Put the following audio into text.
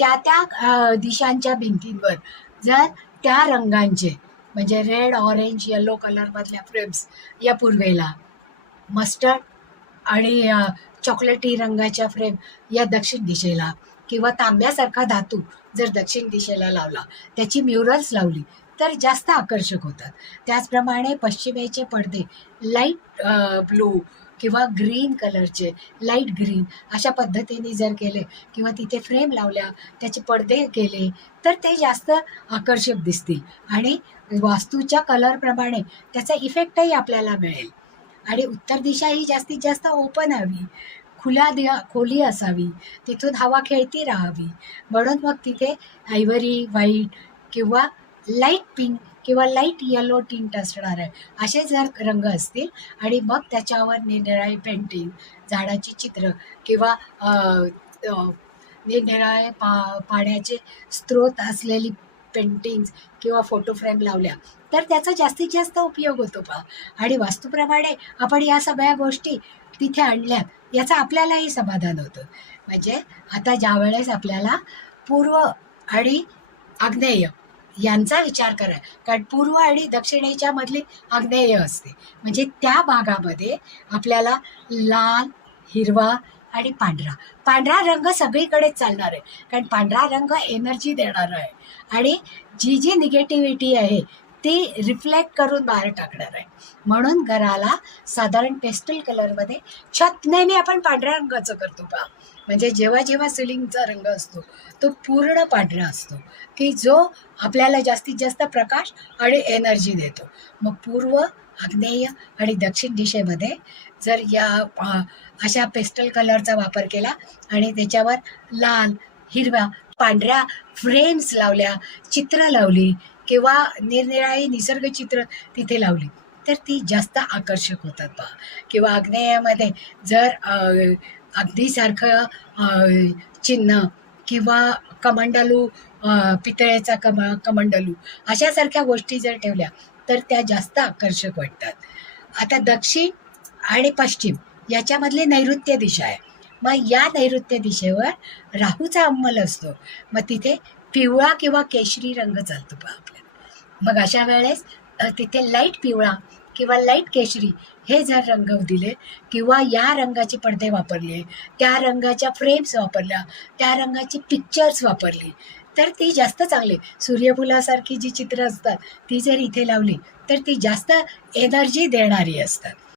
त्या दिशांच्या भिंतींवर जर त्या रंगांचे म्हणजे रेड, ऑरेंज, येलो कलरमधल्या फ्रेम्स या पूर्वेला, मस्टर्ड आणि चॉकलेटी रंगाच्या फ्रेम या दक्षिण दिशेला, किंवा तांब्यासारखा धातू जर दक्षिण दिशेला लावला, त्याची म्युरल्स लावली तर जास्त आकर्षक होतात. त्याचप्रमाणे पश्चिमेचे पडदे लाईट ब्लू किंवा ग्रीन कलरचे, लाईट ग्रीन अशा पद्धतीने जर केले किंवा तिथे फ्रेम लावल्या, त्याचे पडदे केले तर ते जास्त आकर्षक दिसतील आणि वास्तूच्या कलरप्रमाणे त्याचा इफेक्टही आपल्याला मिळेल. आणि उत्तर दिशा ही जास्तीत जास्त ओपन हवी, खोली असावी, तिथून हवा खेळती राहावी. म्हणून मग तिथे आयव्हरी व्हाईट किंवा लाईट पिंक किंवा लाईट येलो टिंट असणार आहे असे जर रंग असतील आणि मग त्याच्यावर निरनिराळी पेंटिंग, झाडाची चित्र किंवा निरनिराळे पाण्याचे स्रोत असलेली पेंटिंग्स किंवा फोटो फ्रेम लावल्या तर त्याचा जास्तीत जास्त उपयोग होतो पहा. आणि वास्तूप्रमाणे आपण या सगळ्या गोष्टी तिथे आणल्यात याचं आपल्यालाही समाधान होतं. म्हणजे आता ज्यावेळेस आपल्याला पूर्व आणि आग्नेय यांचा विचार करा, कारण पूर्व आणि दक्षिणेच्या मधली आग्नेय असते, म्हणजे त्या भागामध्ये आपल्याला लाल, हिरवा आणि पांढरा रंग सगळीकडेच चालणार आहे, कारण पांढरा रंग एनर्जी देणार आहे आणि जी निगेटिव्हिटी आहे ती रिफ्लेक्ट करून बाहेर टाकणार आहे. म्हणून घराला साधारण पेस्टल कलरमध्ये, छत नेहमी आपण पांढऱ्या रंगाचं करतो पहा, म्हणजे जेव्हा सिलिंगचा रंग असतो तो पूर्ण पांढरा असतो की जो आपल्याला जास्तीत जास्त प्रकाश आणि एनर्जी देतो. मग पूर्व, आग्नेय आणि दक्षिण दिशेमध्ये जर या अशा पेस्टल कलरचा वापर केला आणि त्याच्यावर लाल, हिरव्या, पांढऱ्या फ्रेम्स लावल्या, चित्र लावली किंवा निरनिराळी निसर्गचित्र तिथे लावली तर ती जास्त आकर्षक होतात पहा. किंवा आग्नेयामध्ये जर अगदीसारखं चिन्ह किंवा कमंडलू, पितळेचा कमंडलू अशासारख्या गोष्टी जर ठेवल्या तर त्या जास्त आकर्षक वाटतात. आता दक्षिण आणि पश्चिम याच्यामधली नैऋत्य दिशा आहे. मग या नैऋत्य दिशेवर राहूचा अंमल असतो, मग तिथे पिवळा किंवा केशरी रंग चालतो पहा आपल्याला. मग अशा वेळेस तिथे लाईट पिवळा किंवा लाईट केशरी हे जर रंग दिले किंवा या रंगाचे पडदे वापरले, त्या रंगाच्या फ्रेम्स वापरल्या, त्या रंगाची पिक्चर्स वापरली तर ती जास्त चांगली. सूर्यफुलासारखी जी चित्र असतात ती जर इथे लावली तर ती जास्त एनर्जी देणारी असतात.